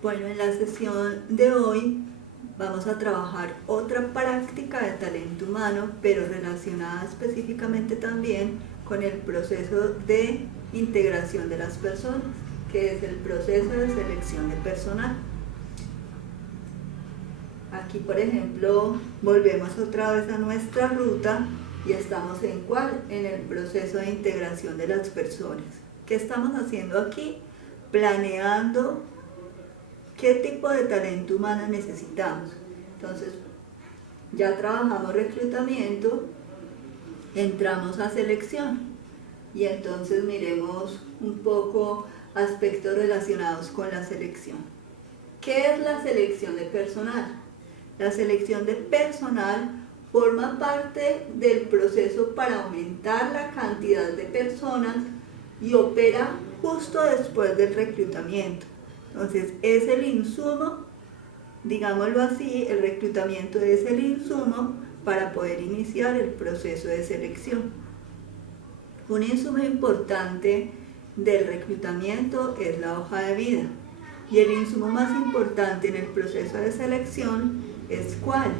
Bueno, en la sesión de hoy vamos a trabajar otra práctica de talento humano, pero relacionada específicamente también con el proceso de integración de las personas, que es el proceso de selección de personal. Aquí, por ejemplo, volvemos otra vez a nuestra ruta y estamos ¿en cuál? En el proceso de integración de las personas. ¿Qué estamos haciendo aquí? Planeando qué tipo de talento humano necesitamos. Entonces, ya trabajamos reclutamiento, entramos a selección y entonces miremos un poco aspectos relacionados con la selección. ¿Qué es la selección de personal? La selección de personal forma parte del proceso para aumentar la cantidad de personas y opera justo después del reclutamiento. Entonces, es el insumo, digámoslo así, el reclutamiento es el insumo para poder iniciar el proceso de selección. Un insumo importante del reclutamiento es la hoja de vida. Y el insumo más importante en el proceso de selección es ¿cuál?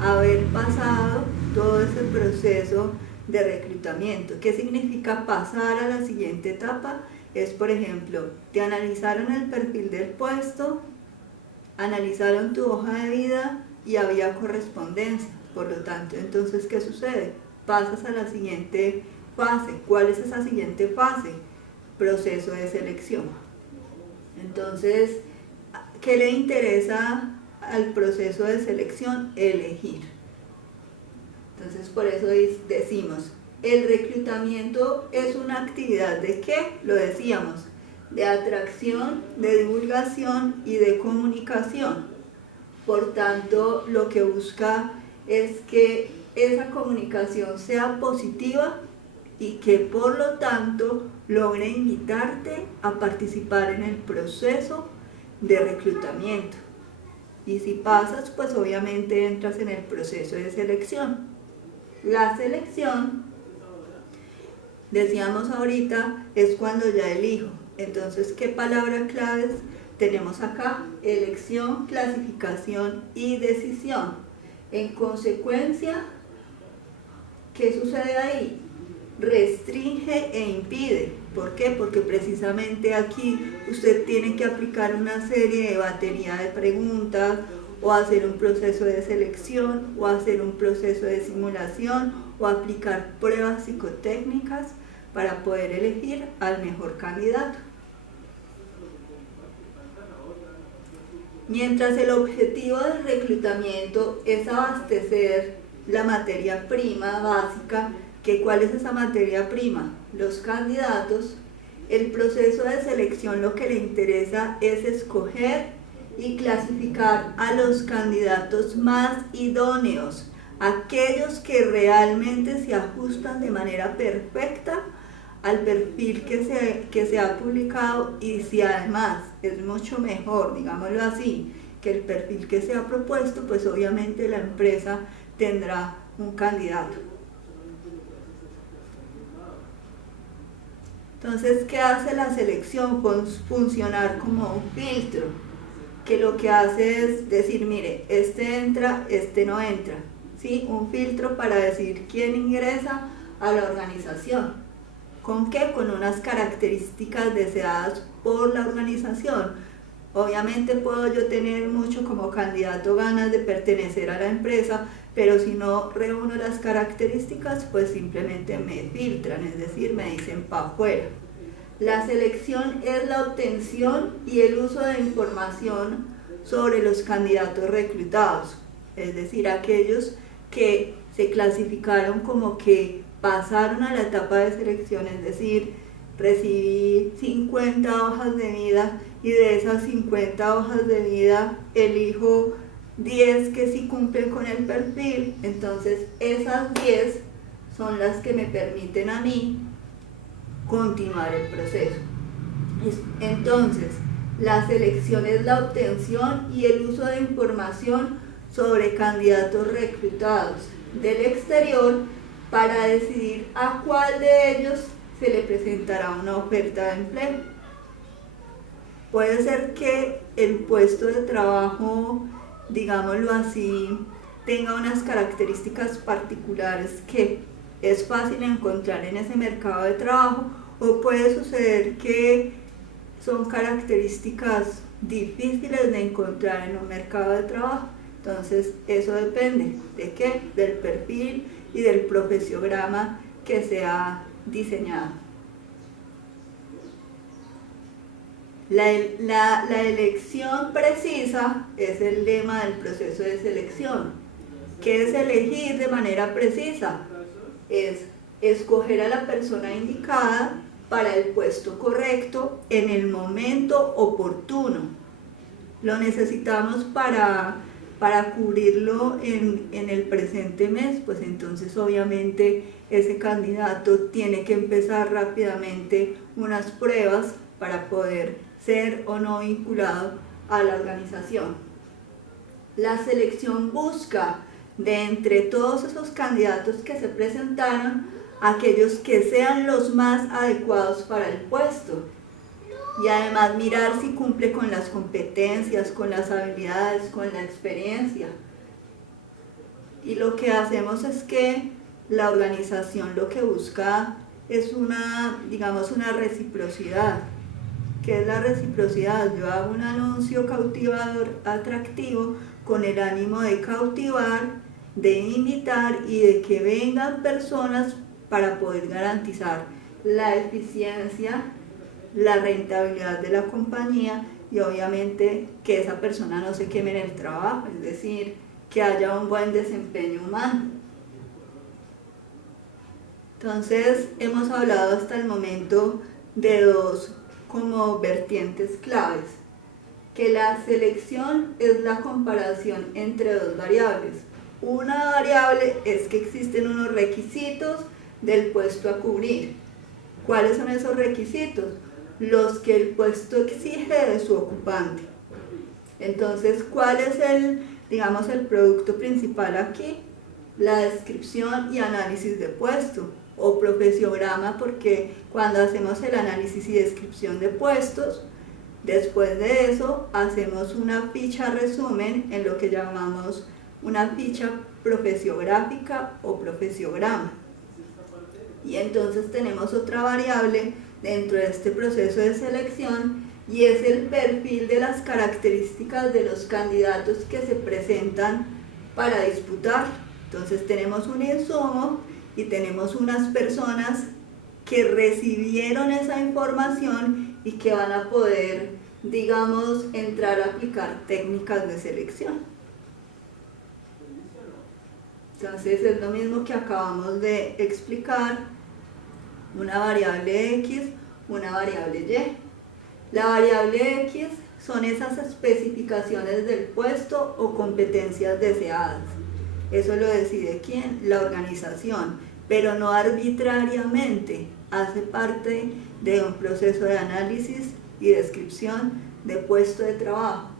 Haber pasado todo ese proceso de reclutamiento. ¿Qué significa pasar a la siguiente etapa? Es, por ejemplo, te analizaron el perfil del puesto, analizaron tu hoja de vida y había correspondencia. Por lo tanto, entonces, ¿qué sucede? Pasas a la siguiente fase. ¿Cuál es esa siguiente fase? Proceso de selección. Entonces, ¿qué le interesa al proceso de selección? Elegir. Entonces, por eso decimos, el reclutamiento es una actividad ¿de qué? Lo decíamos, de atracción, de divulgación y de comunicación. Por tanto, lo que busca es que esa comunicación sea positiva y que por lo tanto logre invitarte a participar en el proceso de reclutamiento. Y si pasas, pues obviamente entras en el proceso de selección. La selección, decíamos ahorita, es cuando ya elijo. Entonces, ¿qué palabras claves tenemos acá? Elección, clasificación y decisión. En consecuencia, ¿qué sucede ahí? Restringe e impide. ¿Por qué? Porque precisamente aquí usted tiene que aplicar una serie de batería de preguntas, o hacer un proceso de selección, o hacer un proceso de simulación, o aplicar pruebas psicotécnicas para poder elegir al mejor candidato. Mientras el objetivo del reclutamiento es abastecer la materia prima básica, ¿cuál es esa materia prima? Los candidatos. El proceso de selección lo que le interesa es escoger y clasificar a los candidatos más idóneos, aquellos que realmente se ajustan de manera perfecta al perfil que se ha publicado, y si además es mucho mejor, digámoslo así, que el perfil que se ha propuesto, pues obviamente la empresa tendrá un candidato. Entonces, ¿qué hace la selección? Funcionar como un filtro, que lo que hace es decir, mire, este entra, este no entra, ¿sí? Un filtro para decir quién ingresa a la organización. ¿Con qué? Con unas características deseadas por la organización. Obviamente puedo yo tener mucho como candidato ganas de pertenecer a la empresa, pero si no reúno las características, pues simplemente me filtran, es decir, me dicen para afuera. La selección es la obtención y el uso de información sobre los candidatos reclutados, es decir, aquellos que se clasificaron como que pasaron a la etapa de selección, es decir, recibí 50 hojas de vida y de esas 50 hojas de vida elijo 10 que sí cumplen con el perfil. Entonces esas 10 son las que me permiten a mí continuar el proceso. Entonces, la selección es la obtención y el uso de información sobre candidatos reclutados del exterior para decidir a cuál de ellos se le presentará una oferta de empleo. Puede ser que el puesto de trabajo, digámoslo así, tenga unas características particulares que es fácil encontrar en ese mercado de trabajo, o puede suceder que son características difíciles de encontrar en un mercado de trabajo. Entonces eso depende de qué, del perfil y del profesiograma que se ha diseñado. La elección precisa es el lema del proceso de selección. ¿Qué es elegir de manera precisa? Es escoger a la persona indicada para el puesto correcto en el momento oportuno. Lo necesitamos para cubrirlo en el presente mes, pues entonces obviamente ese candidato tiene que empezar rápidamente unas pruebas para poder ser o no vinculado a la organización. La selección busca de entre todos esos candidatos que se presentaron aquellos que sean los más adecuados para el puesto, y además mirar si cumple con las competencias, con las habilidades, con la experiencia. Y lo que hacemos es que la organización lo que busca es una reciprocidad. ¿Qué es la reciprocidad? Yo hago un anuncio cautivador, atractivo, con el ánimo de cautivar, de invitar y de que vengan personas para poder garantizar la eficiencia, la rentabilidad de la compañía y obviamente que esa persona no se queme en el trabajo, es decir, que haya un buen desempeño humano. Entonces hemos hablado hasta el momento de dos como vertientes claves, que la selección es la comparación entre dos variables. Una variable es que existen unos requisitos del puesto a cubrir. ¿Cuáles son esos requisitos? Los que el puesto exige de su ocupante. Entonces, ¿cuál es el producto principal aquí? La descripción y análisis de puesto, o profesiograma, porque cuando hacemos el análisis y descripción de puestos, después de eso hacemos una ficha resumen en lo que llamamos una ficha profesiográfica o profesiograma. Y entonces tenemos otra variable dentro de este proceso de selección, y es el perfil de las características de los candidatos que se presentan para disputar. Entonces tenemos un insumo y tenemos unas personas que recibieron esa información y que van a poder, entrar a aplicar técnicas de selección. Entonces es lo mismo que acabamos de explicar, una variable X, una variable Y. La variable X son esas especificaciones del puesto o competencias deseadas. Eso lo decide ¿quién? La organización, pero no arbitrariamente, hace parte de un proceso de análisis y descripción de puesto de trabajo,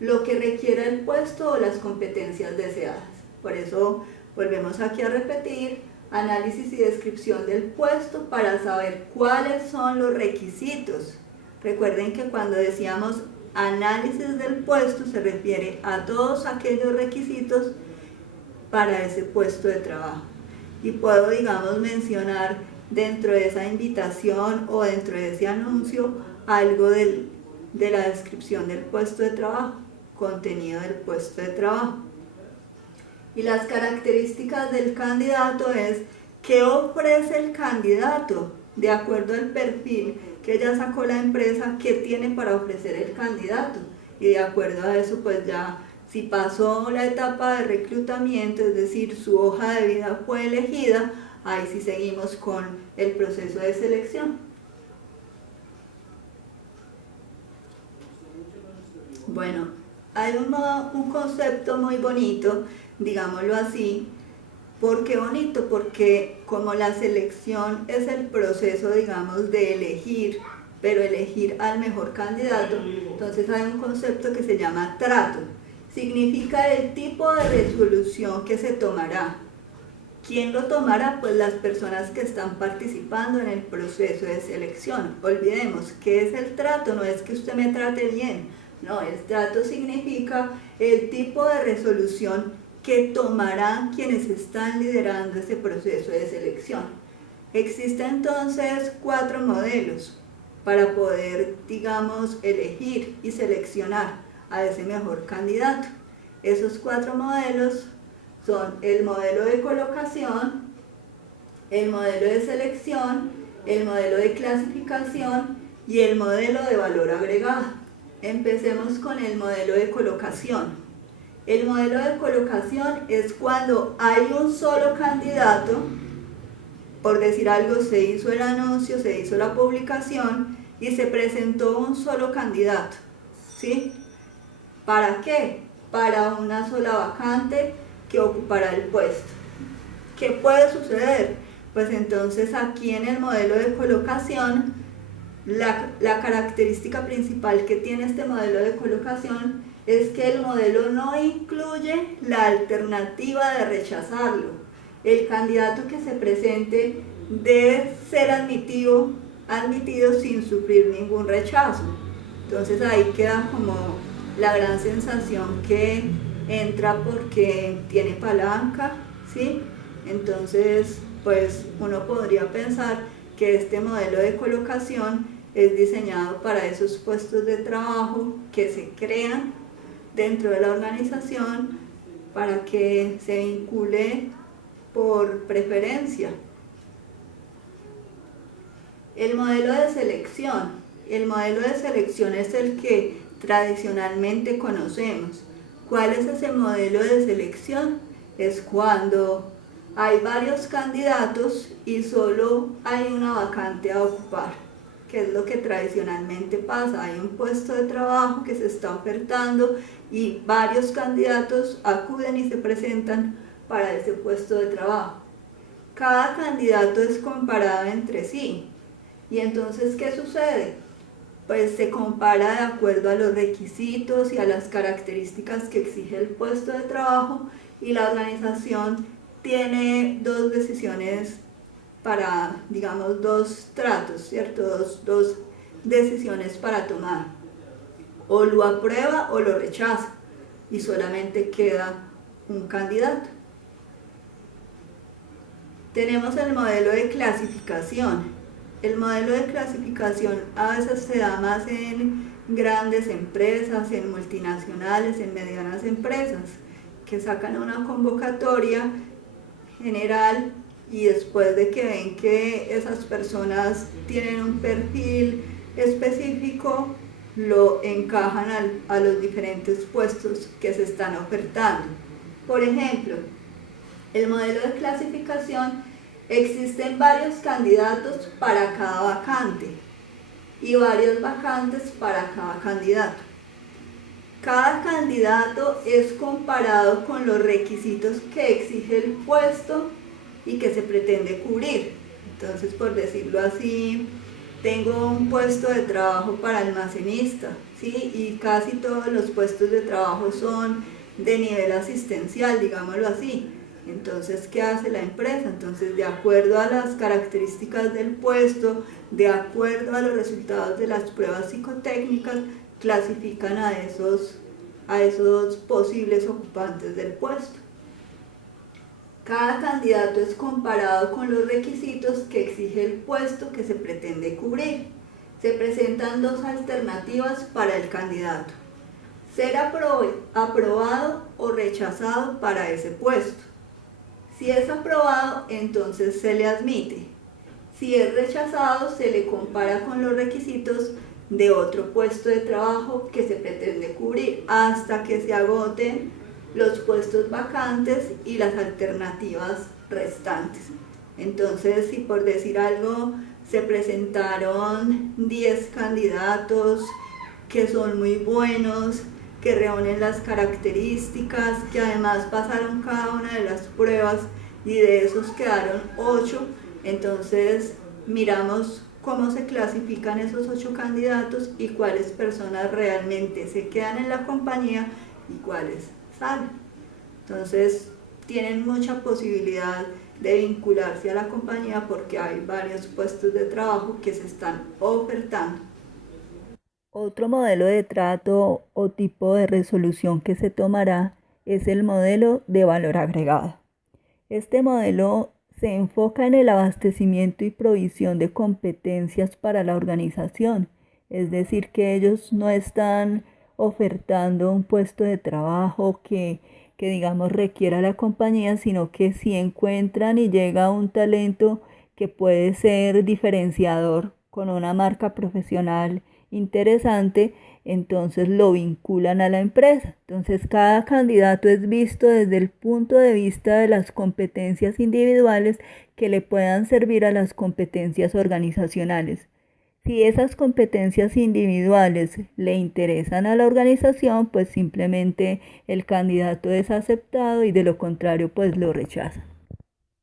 lo que requiera el puesto o las competencias deseadas. Por eso volvemos aquí a repetir, análisis y descripción del puesto para saber cuáles son los requisitos. Recuerden que cuando decíamos análisis del puesto se refiere a todos aquellos requisitos para ese puesto de trabajo. Y puedo, mencionar dentro de esa invitación o dentro de ese anuncio algo de la descripción del puesto de trabajo, contenido del puesto de trabajo. Y las características del candidato es qué ofrece el candidato de acuerdo al perfil que ya sacó la empresa, qué tiene para ofrecer el candidato, y de acuerdo a eso pues ya si pasó la etapa de reclutamiento, es decir, su hoja de vida fue elegida, ahí sí seguimos con el proceso de selección. Bueno, hay un concepto muy bonito, digámoslo así. ¿Por qué bonito? Porque como la selección es el proceso, de elegir, pero elegir al mejor candidato, entonces hay un concepto que se llama trato. Significa el tipo de resolución que se tomará, ¿Quién lo tomará? Pues las personas que están participando en el proceso de selección. Olvidemos, ¿qué es el trato? No es que usted me trate bien, no, el trato significa el tipo de resolución que tomarán quienes están liderando ese proceso de selección. Existen entonces 4 modelos para poder, digamos, elegir y seleccionar a ese mejor candidato. Esos 4 modelos son el modelo de colocación, el modelo de selección, el modelo de clasificación y el modelo de valor agregado. Empecemos con el modelo de colocación. El modelo de colocación es cuando hay un solo candidato, por decir algo, se hizo el anuncio, se hizo la publicación y se presentó un solo candidato, ¿sí? ¿Para qué? Para una sola vacante que ocupará el puesto. ¿Qué puede suceder? Pues entonces aquí en el modelo de colocación, la característica principal que tiene este modelo de colocación es que el modelo no incluye la alternativa de rechazarlo. El candidato que se presente debe ser admitido sin sufrir ningún rechazo. Entonces ahí queda como la gran sensación que entra porque tiene palanca, ¿sí? Entonces, pues uno podría pensar que este modelo de colocación es diseñado para esos puestos de trabajo que se crean dentro de la organización para que se vincule por preferencia. El modelo de selección. El modelo de selección es el que tradicionalmente conocemos. ¿Cuál es ese modelo de selección? Es cuando hay varios candidatos y solo hay una vacante a ocupar, que es lo que tradicionalmente pasa. Hay un puesto de trabajo que se está ofertando y varios candidatos acuden y se presentan para ese puesto de trabajo. Cada candidato es comparado entre sí. ¿Y entonces qué sucede? Pues se compara de acuerdo a los requisitos y a las características que exige el puesto de trabajo, y la organización tiene 2 decisiones para, digamos, 2 tratos, ¿cierto? Dos decisiones para tomar. O lo aprueba o lo rechaza, y solamente queda un candidato. Tenemos el modelo de clasificación. El modelo de clasificación a veces se da más en grandes empresas, en multinacionales, en medianas empresas, que sacan una convocatoria general y después de que ven que esas personas tienen un perfil específico, lo encajan a los diferentes puestos que se están ofertando. Por ejemplo, el modelo de clasificación, existen varios candidatos para cada vacante y varias vacantes para cada candidato. Cada candidato es comparado con los requisitos que exige el puesto y que se pretende cubrir. Entonces, por decirlo así, tengo un puesto de trabajo para almacenista, ¿sí? Y casi todos los puestos de trabajo son de nivel asistencial, digámoslo así. Entonces, ¿qué hace la empresa? Entonces, de acuerdo a las características del puesto, de acuerdo a los resultados de las pruebas psicotécnicas, clasifican a esos posibles ocupantes del puesto. Cada candidato es comparado con los requisitos que exige el puesto que se pretende cubrir. Se presentan 2 alternativas para el candidato: ser aprobado o rechazado para ese puesto. Si es aprobado, entonces se le admite. Si es rechazado, se le compara con los requisitos de otro puesto de trabajo que se pretende cubrir hasta que se agoten los puestos vacantes y las alternativas restantes. Entonces, si por decir algo se presentaron 10 candidatos que son muy buenos, que reúnen las características, que además pasaron cada una de las pruebas y de esos quedaron 8, entonces miramos cómo se clasifican esos 8 candidatos y cuáles personas realmente se quedan en la compañía y cuáles salen. Entonces tienen mucha posibilidad de vincularse a la compañía porque hay varios puestos de trabajo que se están ofertando. Otro modelo de trato o tipo de resolución que se tomará es el modelo de valor agregado. Este modelo se enfoca en el abastecimiento y provisión de competencias para la organización, es decir, que ellos no están ofertando un puesto de trabajo que digamos requiera la compañía, sino que si encuentran y llega un talento que puede ser diferenciador con una marca profesional interesante, entonces lo vinculan a la empresa. Entonces cada candidato es visto desde el punto de vista de las competencias individuales que le puedan servir a las competencias organizacionales. Si esas competencias individuales le interesan a la organización, pues simplemente el candidato es aceptado y de lo contrario, pues lo rechazan.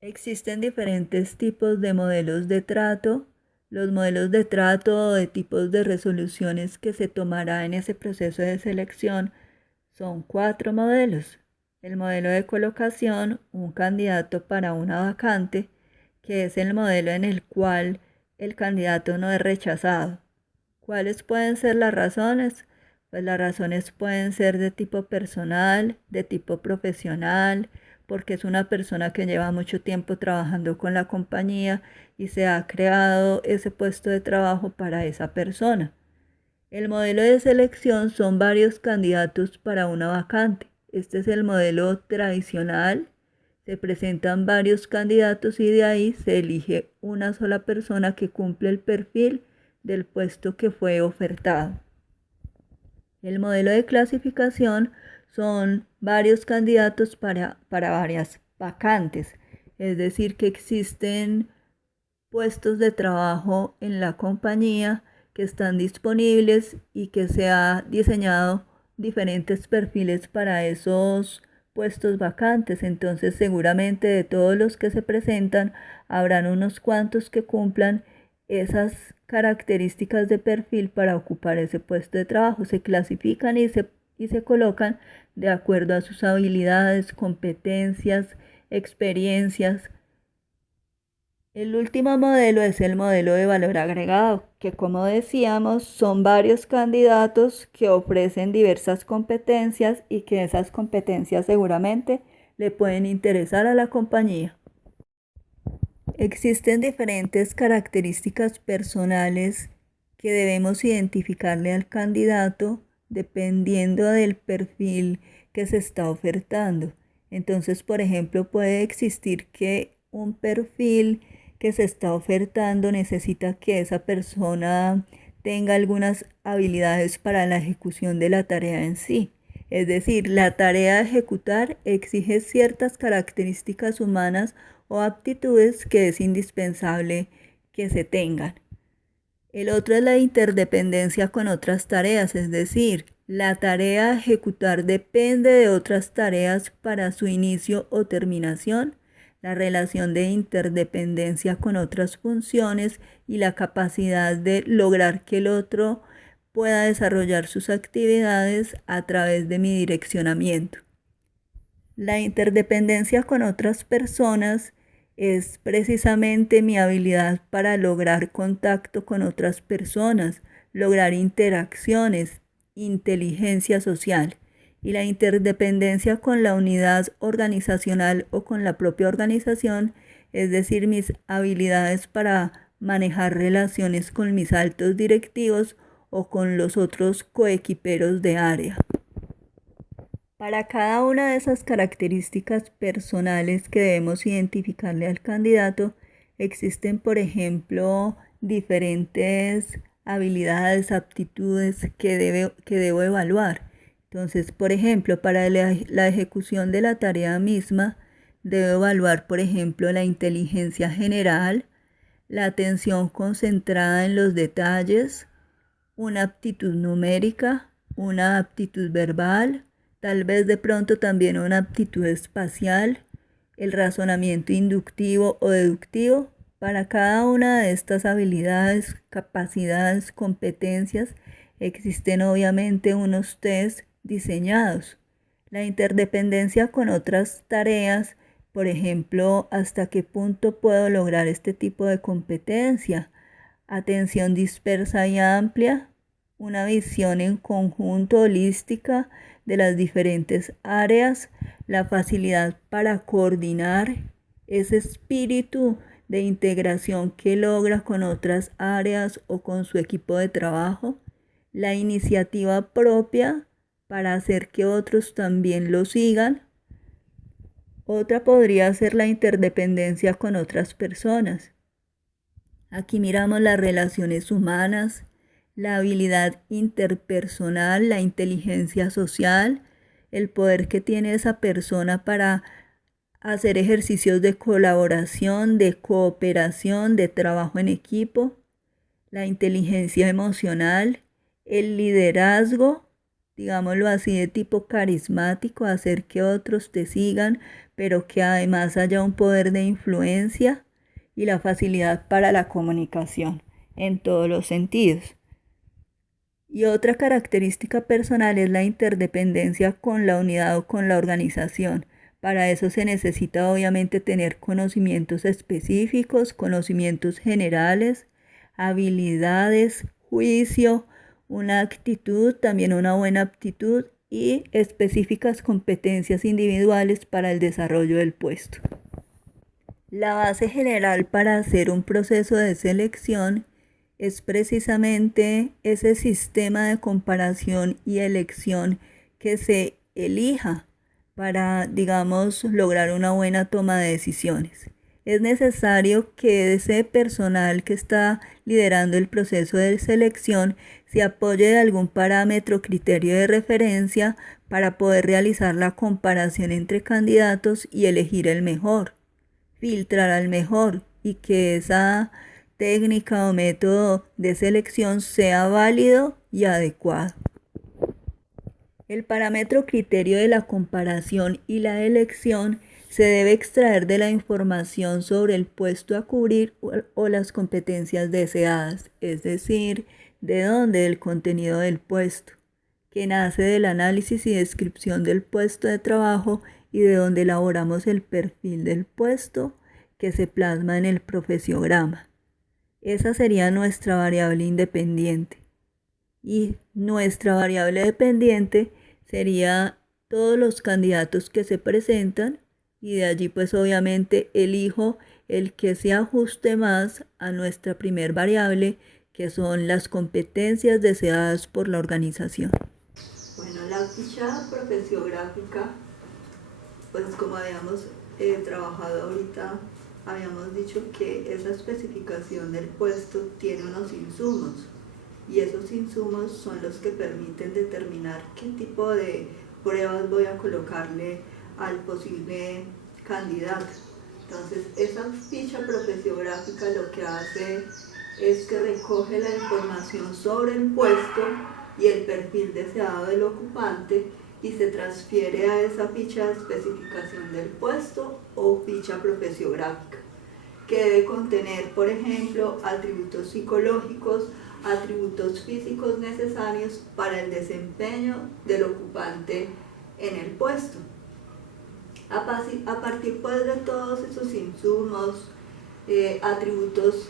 Existen diferentes tipos de modelos de trato. Los modelos de trato o de tipos de resoluciones que se tomará en ese proceso de selección son 4 modelos. El modelo de colocación, un candidato para una vacante, que es el modelo en el cual el candidato no es rechazado. ¿Cuáles pueden ser las razones? Pues las razones pueden ser de tipo personal, de tipo profesional, porque es una persona que lleva mucho tiempo trabajando con la compañía y se ha creado ese puesto de trabajo para esa persona. El modelo de selección son varios candidatos para una vacante. Este es el modelo tradicional. Se presentan varios candidatos y de ahí se elige una sola persona que cumple el perfil del puesto que fue ofertado. El modelo de clasificación son varios candidatos para varias vacantes, es decir, que existen puestos de trabajo en la compañía que están disponibles y que se ha diseñado diferentes perfiles para esos puestos vacantes. Entonces seguramente de todos los que se presentan habrán unos cuantos que cumplan esas características de perfil para ocupar ese puesto de trabajo. Se clasifican y se colocan de acuerdo a sus habilidades, competencias, experiencias. El último modelo es el modelo de valor agregado, que como decíamos son varios candidatos que ofrecen diversas competencias y que esas competencias seguramente le pueden interesar a la compañía. Existen diferentes características personales que debemos identificarle al candidato dependiendo del perfil que se está ofertando. Entonces, por ejemplo, puede existir que un perfil que se está ofertando necesita que esa persona tenga algunas habilidades para la ejecución de la tarea en sí. Es decir, la tarea a ejecutar exige ciertas características humanas o aptitudes que es indispensable que se tengan. El otro es la interdependencia con otras tareas, es decir, la tarea a ejecutar depende de otras tareas para su inicio o terminación, la relación de interdependencia con otras funciones y la capacidad de lograr que el otro pueda desarrollar sus actividades a través de mi direccionamiento. La interdependencia con otras personas es precisamente mi habilidad para lograr contacto con otras personas, lograr interacciones, inteligencia social. Y la interdependencia con la unidad organizacional o con la propia organización, es decir, mis habilidades para manejar relaciones con mis altos directivos o con los otros coequiperos de área. Para cada una de esas características personales que debemos identificarle al candidato, existen, por ejemplo, diferentes habilidades, aptitudes que debo evaluar. Entonces, por ejemplo, para la ejecución de la tarea misma, debo evaluar, por ejemplo, la inteligencia general, la atención concentrada en los detalles, una aptitud numérica, una aptitud verbal, tal vez de pronto también una aptitud espacial, el razonamiento inductivo o deductivo. Para cada una de estas habilidades, capacidades, competencias, existen obviamente unos test diseñados. La interdependencia con otras tareas Por ejemplo, ¿hasta qué punto puedo lograr este tipo de competencia? Atención dispersa y amplia, una visión en conjunto holística de las diferentes áreas, la facilidad para coordinar, ese espíritu de integración que logra con otras áreas o con su equipo de trabajo, la iniciativa propia para hacer que otros también lo sigan. Otra podría ser la interdependencia con otras personas. Aquí miramos las relaciones humanas, la habilidad interpersonal, la inteligencia social, el poder que tiene esa persona para hacer ejercicios de colaboración, de cooperación, de trabajo en equipo, la inteligencia emocional, el liderazgo, digámoslo así, de tipo carismático, hacer que otros te sigan, pero que además haya un poder de influencia, y la facilidad para la comunicación en todos los sentidos. Y otra característica personal es la interdependencia con la unidad o con la organización. Para eso se necesita obviamente tener conocimientos específicos, conocimientos generales, habilidades, juicio, una actitud, también una buena aptitud y específicas competencias individuales para el desarrollo del puesto. La base general para hacer un proceso de selección es precisamente ese sistema de comparación y elección que se elija para, digamos, lograr una buena toma de decisiones. Es necesario que ese personal que está liderando el proceso de selección se apoye de algún parámetro, criterio de referencia para poder realizar la comparación entre candidatos y elegir el mejor, filtrar al mejor y que esa técnica o método de selección sea válido y adecuado. El parámetro criterio de la comparación y la elección se debe extraer de la información sobre el puesto a cubrir o las competencias deseadas, es decir, de dónde el contenido del puesto, que nace del análisis y descripción del puesto de trabajo y de donde elaboramos el perfil del puesto que se plasma en el profesiograma. Esa sería nuestra variable independiente. Y nuestra variable dependiente sería todos los candidatos que se presentan y de allí pues obviamente elijo el que se ajuste más a nuestra primer variable, que son las competencias deseadas por la organización. Bueno, la ficha profesiográfica, pues como habíamos trabajado ahorita, habíamos dicho que esa especificación del puesto tiene unos insumos y esos insumos son los que permiten determinar qué tipo de pruebas voy a colocarle al posible candidato. Entonces, esa ficha profesiográfica lo que hace es que recoge la información sobre el puesto y el perfil deseado del ocupante y se transfiere a esa ficha de especificación del puesto o ficha profesiográfica, que debe contener, por ejemplo, atributos psicológicos, atributos físicos necesarios para el desempeño del ocupante en el puesto. A partir pues de todos esos insumos, atributos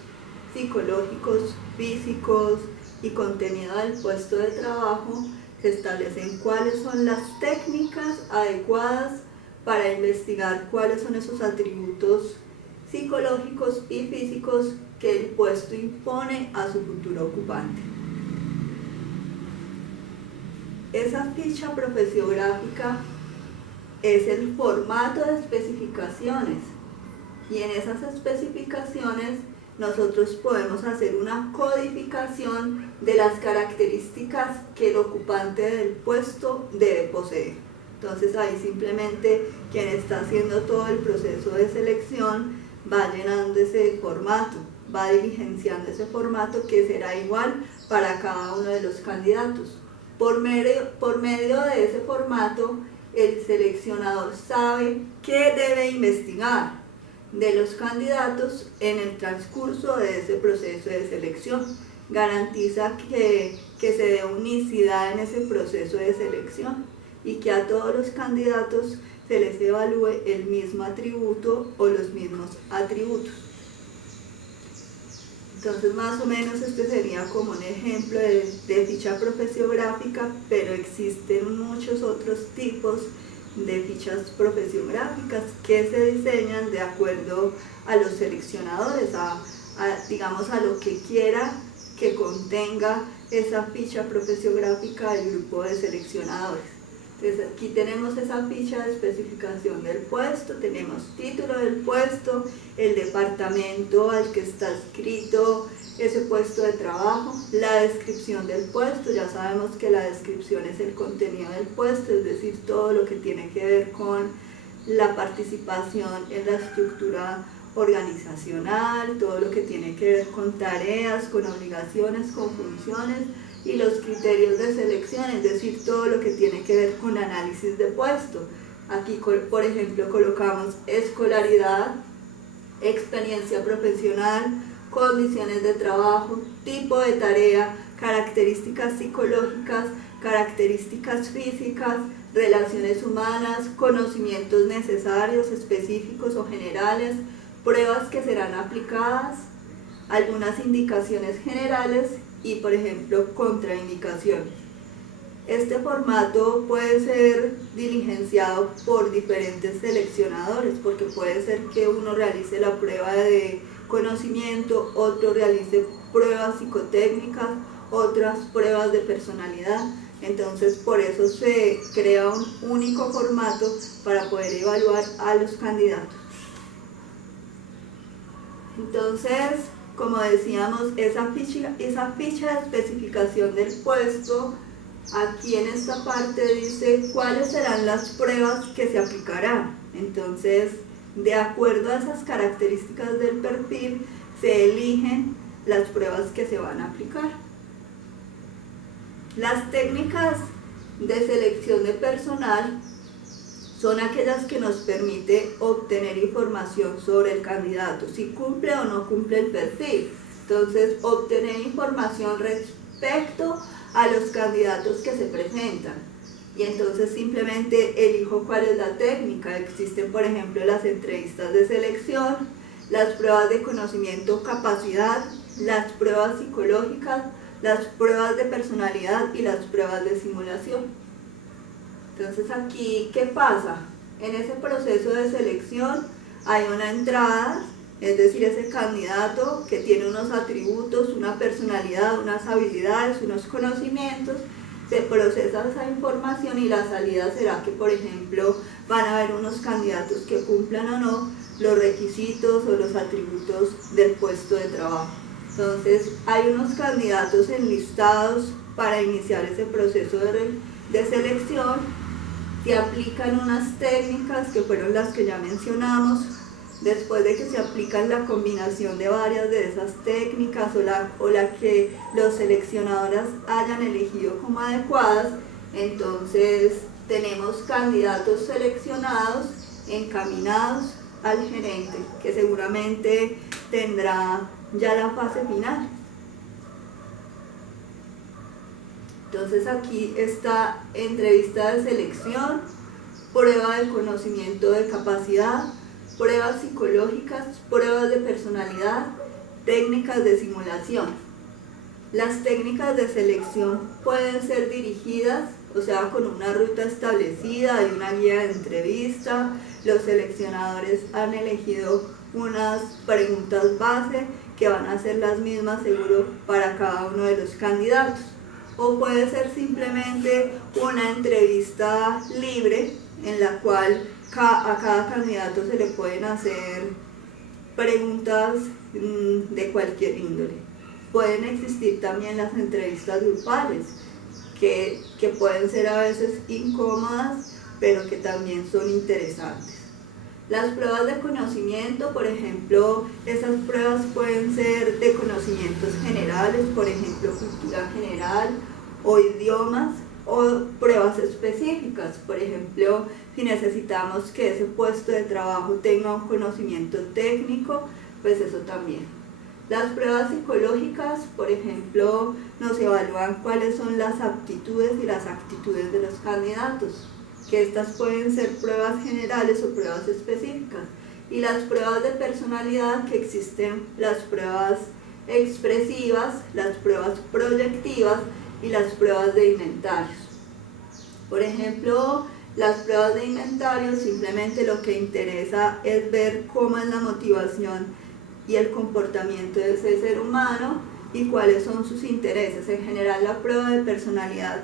psicológicos, físicos y contenido del puesto de trabajo, se establecen cuáles son las técnicas adecuadas para investigar cuáles son esos atributos psicológicos y físicos que el puesto impone a su futuro ocupante. Esa ficha profesiográfica es el formato de especificaciones y en esas especificaciones nosotros podemos hacer una codificación de las características que el ocupante del puesto debe poseer. Entonces ahí simplemente quien está haciendo todo el proceso de selección va llenando ese formato, va diligenciando ese formato que será igual para cada uno de los candidatos. Por medio de ese formato, el seleccionador sabe qué debe investigar de los candidatos en el transcurso de ese proceso de selección. Garantiza que se dé unicidad en ese proceso de selección y que a todos los candidatos se les evalúe el mismo atributo o los mismos atributos. Entonces, más o menos este sería como un ejemplo de ficha profesiográfica, pero existen muchos otros tipos de fichas profesiográficas que se diseñan de acuerdo a los seleccionadores, digamos a lo que quiera que contenga esa ficha profesiográfica del grupo de seleccionadores. Entonces aquí tenemos esa ficha de especificación del puesto, tenemos título del puesto, el departamento al que está adscrito ese puesto de trabajo, la descripción del puesto. Ya sabemos que la descripción es el contenido del puesto, es decir, todo lo que tiene que ver con la participación en la estructura organizacional, todo lo que tiene que ver con tareas, con obligaciones, con funciones, y los criterios de selección, es decir, todo lo que tiene que ver con análisis de puesto. Aquí, por ejemplo, colocamos escolaridad, experiencia profesional, condiciones de trabajo, tipo de tarea, características psicológicas, características físicas, relaciones humanas, conocimientos necesarios, específicos o generales, pruebas que serán aplicadas, algunas indicaciones generales y, por ejemplo, contraindicaciones. Este formato puede ser diligenciado por diferentes seleccionadores, porque puede ser que uno realice la prueba de conocimiento, otro realice pruebas psicotécnicas, otras pruebas de personalidad. Entonces, por eso se crea un único formato para poder evaluar a los candidatos. Entonces, como decíamos, esa ficha de especificación del puesto, aquí en esta parte dice cuáles serán las pruebas que se aplicarán. Entonces, de acuerdo a esas características del perfil, se eligen las pruebas que se van a aplicar. Las técnicas de selección de personal son aquellas que nos permiten obtener información sobre el candidato, si cumple o no cumple el perfil. Entonces, obtener información respecto a los candidatos que se presentan. Y entonces simplemente elijo cuál es la técnica. Existen, por ejemplo, las entrevistas de selección, las pruebas de conocimiento, capacidad, las pruebas psicológicas, las pruebas de personalidad y las pruebas de simulación. Entonces aquí, ¿qué pasa? En ese proceso de selección hay una entrada, es decir, ese candidato que tiene unos atributos, una personalidad, unas habilidades, unos conocimientos, se procesa esa información y la salida será que, por ejemplo, van a haber unos candidatos que cumplan o no los requisitos o los atributos del puesto de trabajo. Entonces, hay unos candidatos enlistados para iniciar ese proceso de selección. Se aplican unas técnicas que fueron las que ya mencionamos. Después de que se aplican la combinación de varias de esas técnicas o la que los seleccionadores hayan elegido como adecuadas, entonces tenemos candidatos seleccionados encaminados al gerente, que seguramente tendrá ya la fase final. Entonces aquí está entrevista de selección, prueba de conocimiento de capacidad, pruebas psicológicas, pruebas de personalidad, técnicas de simulación. Las técnicas de selección pueden ser dirigidas, o sea, con una ruta establecida, hay una guía de entrevista, los seleccionadores han elegido unas preguntas base que van a ser las mismas seguro para cada uno de los candidatos. O puede ser simplemente una entrevista libre en la cual a cada candidato se le pueden hacer preguntas de cualquier índole. Pueden existir también las entrevistas grupales, que pueden ser a veces incómodas, pero que también son interesantes. Las pruebas de conocimiento, por ejemplo, esas pruebas pueden ser de conocimientos generales, por ejemplo, cultura general o idiomas, o pruebas específicas, por ejemplo, si necesitamos que ese puesto de trabajo tenga un conocimiento técnico, pues eso también. Las pruebas psicológicas, por ejemplo, nos evalúan cuáles son las aptitudes y las actitudes de los candidatos. que estas pueden ser pruebas generales o pruebas específicas. Y las pruebas de personalidad, que existen las pruebas expresivas, las pruebas proyectivas y las pruebas de inventarios. Por ejemplo, las pruebas de inventario simplemente lo que interesa es ver cómo es la motivación y el comportamiento de ese ser humano y cuáles son sus intereses. En general, la prueba de personalidad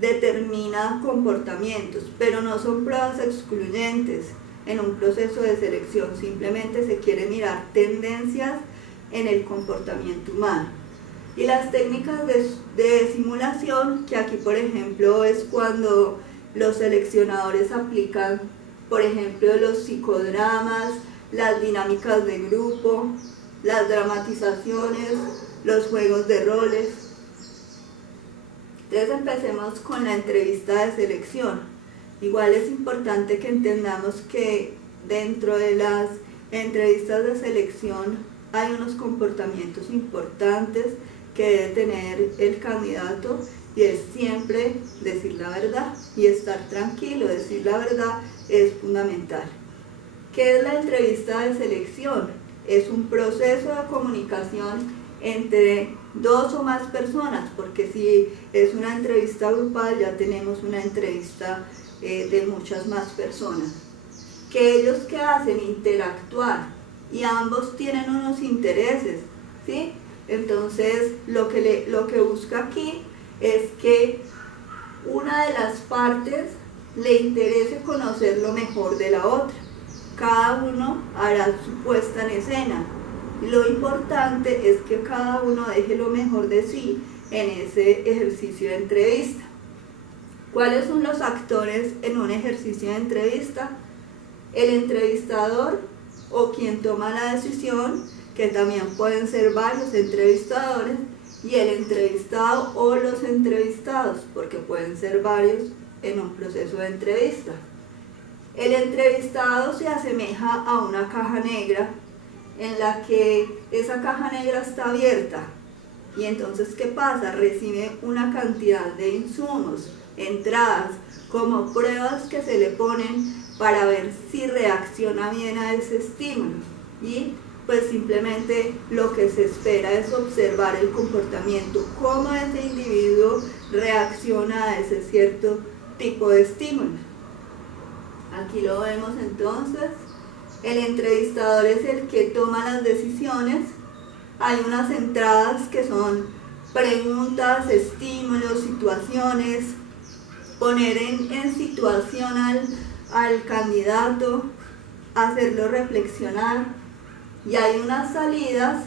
determina comportamientos, pero no son pruebas excluyentes en un proceso de selección, simplemente se quiere mirar tendencias en el comportamiento humano. Y las técnicas de simulación, que aquí por ejemplo es cuando los seleccionadores aplican, por ejemplo, los psicodramas, las dinámicas de grupo, las dramatizaciones, los juegos de roles. Entonces empecemos con la entrevista de selección. Igual es importante que entendamos que dentro de las entrevistas de selección hay unos comportamientos importantes que debe tener el candidato, y es siempre decir la verdad y estar tranquilo. Decir la verdad es fundamental. ¿Qué es la entrevista de selección? Es un proceso de comunicación entre dos o más personas, porque si es una entrevista grupal ya tenemos una entrevista de muchas más personas. Que ellos ¿qué hacen? Interactuar, y ambos tienen unos intereses, ¿sí? Entonces lo que busca aquí es que una de las partes le interese conocer lo mejor de la otra. Cada uno hará su puesta en escena. Lo importante es que cada uno deje lo mejor de sí en ese ejercicio de entrevista. ¿Cuáles son los actores en un ejercicio de entrevista? El entrevistador o quien toma la decisión, que también pueden ser varios entrevistadores, y el entrevistado o los entrevistados, porque pueden ser varios en un proceso de entrevista. El entrevistado se asemeja a una caja negra en la que esa caja negra está abierta, y entonces ¿qué pasa? Recibe una cantidad de insumos, entradas, como pruebas que se le ponen para ver si reacciona bien a ese estímulo, y pues simplemente lo que se espera es observar el comportamiento, cómo ese individuo reacciona a ese cierto tipo de estímulo. Aquí lo vemos entonces. El entrevistador es el que toma las decisiones. Hay unas entradas que son preguntas, estímulos, situaciones, poner en situación al candidato, hacerlo reflexionar. Y hay unas salidas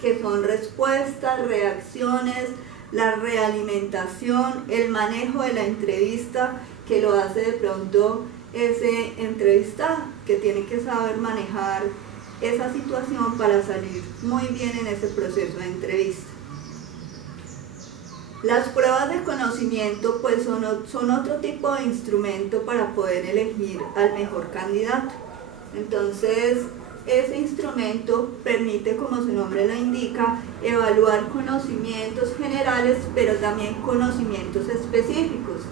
que son respuestas, reacciones, la realimentación, el manejo de la entrevista, que lo hace de pronto ese entrevistado, que tiene que saber manejar esa situación para salir muy bien en ese proceso de entrevista. Las pruebas de conocimiento pues son otro tipo de instrumento para poder elegir al mejor candidato. Entonces, ese instrumento permite, como su nombre lo indica, evaluar conocimientos generales, pero también conocimientos específicos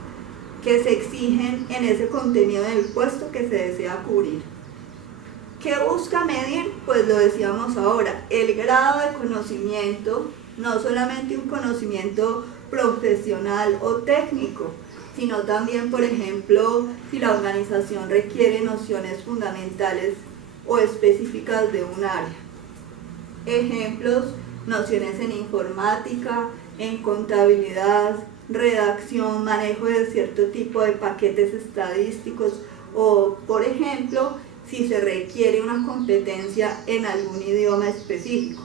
que se exigen en ese contenido del puesto que se desea cubrir. ¿Qué busca medir? Pues lo decíamos ahora, el grado de conocimiento, no solamente un conocimiento profesional o técnico, sino también, por ejemplo, si la organización requiere nociones fundamentales o específicas de un área. Ejemplos: nociones en informática, en contabilidad, redacción, manejo de cierto tipo de paquetes estadísticos, o, por ejemplo, si se requiere una competencia en algún idioma específico.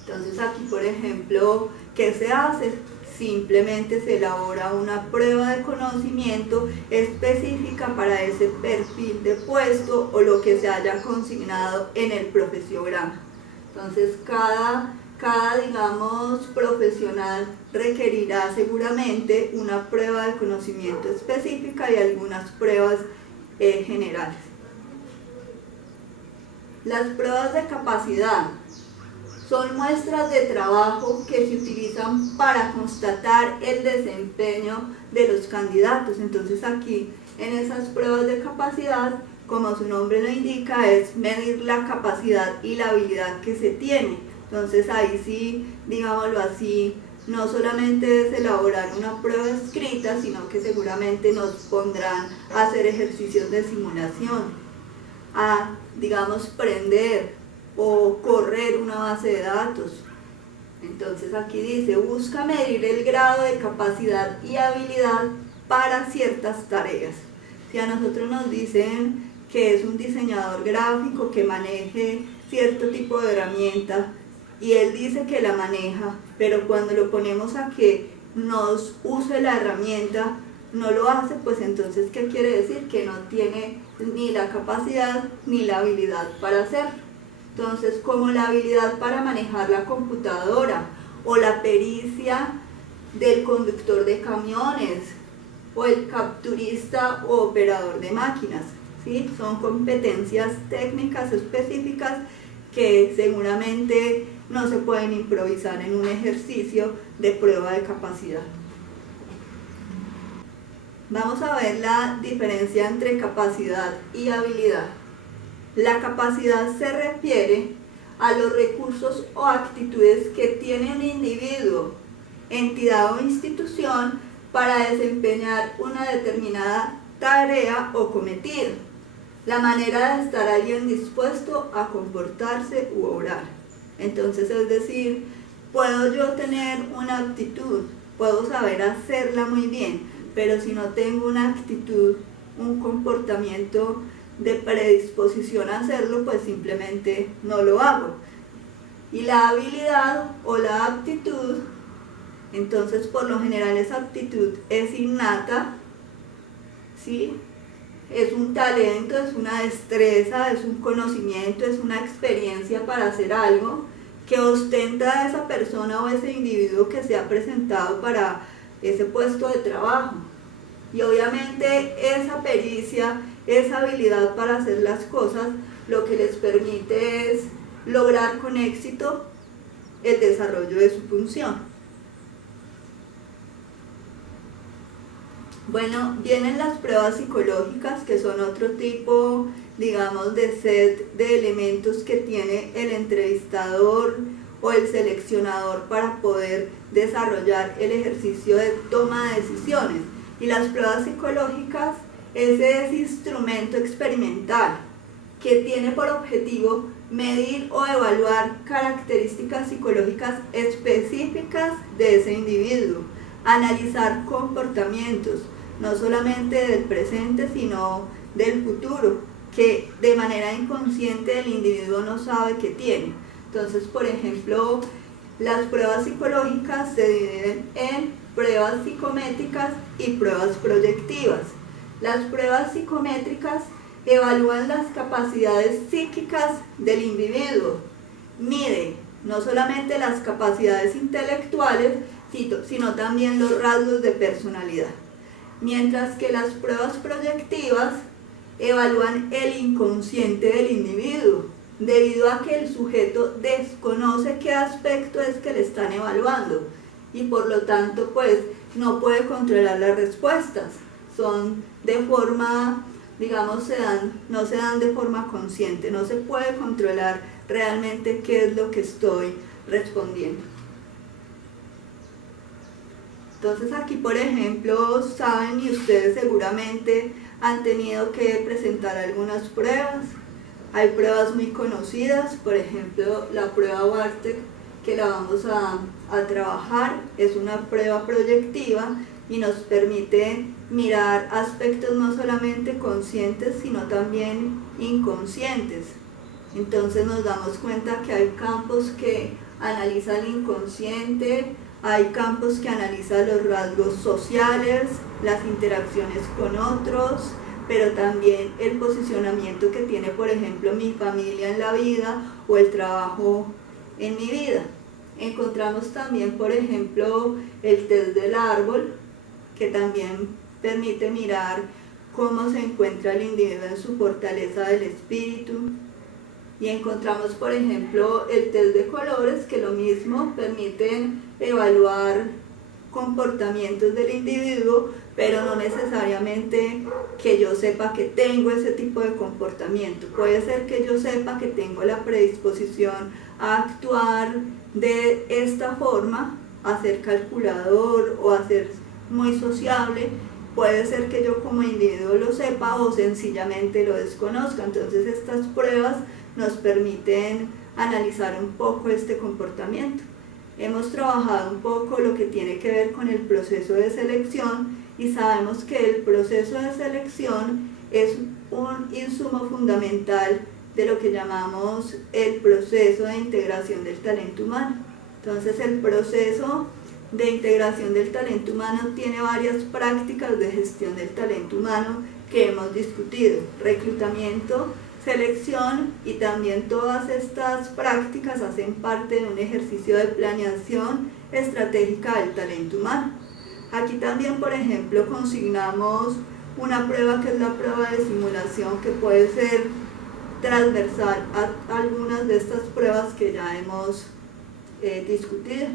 Entonces aquí, por ejemplo, ¿qué se hace? Simplemente se elabora una prueba de conocimiento específica para ese perfil de puesto o lo que se haya consignado en el profesiograma. Entonces cada digamos, profesional requerirá seguramente una prueba de conocimiento específica y algunas pruebas generales. Las pruebas de capacidad Son muestras de trabajo que se utilizan para constatar el desempeño de los candidatos. Entonces aquí en esas pruebas de capacidad, como su nombre lo indica, es medir la capacidad y la habilidad que se tiene. Entonces ahí sí, digámoslo así, no solamente es elaborar una prueba escrita, sino que seguramente nos pondrán a hacer ejercicios de simulación, a, digamos, prender o correr una base de datos. Entonces aquí dice, busca medir el grado de capacidad y habilidad para ciertas tareas. Si a nosotros nos dicen que es un diseñador gráfico que maneje cierto tipo de herramienta y él dice que la maneja, pero cuando lo ponemos a que nos use la herramienta, no lo hace, pues entonces ¿qué quiere decir? Que no tiene ni la capacidad ni la habilidad para hacerlo. Entonces, como la habilidad para manejar la computadora o la pericia del conductor de camiones o el capturista o operador de máquinas, ¿sí? Son competencias técnicas específicas que seguramente no se pueden improvisar en un ejercicio de prueba de capacidad. Vamos a ver la diferencia entre capacidad y habilidad. La capacidad se refiere a los recursos o actitudes que tiene un individuo, entidad o institución para desempeñar una determinada tarea o cometido. La manera de estar alguien dispuesto a comportarse u obrar. Entonces, es decir, puedo yo tener una actitud, puedo saber hacerla muy bien, pero si no tengo una actitud, un comportamiento de predisposición a hacerlo, pues simplemente no lo hago. Y la habilidad o la aptitud, entonces por lo general esa aptitud es innata, ¿sí? Es un talento, es una destreza, es un conocimiento, es una experiencia para hacer algo que ostenta esa persona o ese individuo que se ha presentado para ese puesto de trabajo. Y obviamente esa pericia, esa habilidad para hacer las cosas, lo que les permite es lograr con éxito el desarrollo de su función. Bueno, vienen las pruebas psicológicas, que son otro tipo, digamos, de set de elementos que tiene el entrevistador o el seleccionador para poder desarrollar el ejercicio de toma de decisiones. Y las pruebas psicológicas es ese instrumento experimental que tiene por objetivo medir o evaluar características psicológicas específicas de ese individuo, analizar comportamientos, no solamente del presente, sino del futuro, que de manera inconsciente el individuo no sabe que tiene. Entonces, por ejemplo, las pruebas psicológicas se dividen en pruebas psicométricas y pruebas proyectivas. Las pruebas psicométricas evalúan las capacidades psíquicas del individuo, mide no solamente las capacidades intelectuales, sino también los rasgos de personalidad. Mientras que las pruebas proyectivas evalúan el inconsciente del individuo, debido a que el sujeto desconoce qué aspecto es que le están evaluando y por lo tanto pues no puede controlar las respuestas. Son de forma, digamos, no se dan de forma consciente, no se puede controlar realmente qué es lo que estoy respondiendo. Entonces aquí, por ejemplo, saben y ustedes seguramente han tenido que presentar algunas pruebas. Hay pruebas muy conocidas, por ejemplo, la prueba Bartek, que la vamos a trabajar, es una prueba proyectiva y nos permite mirar aspectos no solamente conscientes, sino también inconscientes. Entonces nos damos cuenta que hay campos que analizan el inconsciente, hay campos que analizan los rasgos sociales, las interacciones con otros, pero también el posicionamiento que tiene, por ejemplo, mi familia en la vida o el trabajo en mi vida. Encontramos también, por ejemplo, el test del árbol, que también permite mirar cómo se encuentra el individuo en su fortaleza del espíritu. Y encontramos, por ejemplo, el test de colores, que lo mismo permiten evaluar comportamientos del individuo, pero no necesariamente que yo sepa que tengo ese tipo de comportamiento. Puede ser que yo sepa que tengo la predisposición a actuar de esta forma, a ser calculador o a ser muy sociable. Puede ser que yo como individuo lo sepa o sencillamente lo desconozca. Entonces estas pruebas nos permiten analizar un poco este comportamiento. Hemos trabajado un poco lo que tiene que ver con el proceso de selección y sabemos que el proceso de selección es un insumo fundamental de lo que llamamos el proceso de integración del talento humano. Entonces el proceso de integración del talento humano tiene varias prácticas de gestión del talento humano que hemos discutido: reclutamiento, selección, y también todas estas prácticas hacen parte de un ejercicio de planeación estratégica del talento humano. Aquí también, por ejemplo, consignamos una prueba que es la prueba de simulación, que puede ser transversal a algunas de estas pruebas que ya hemos discutido.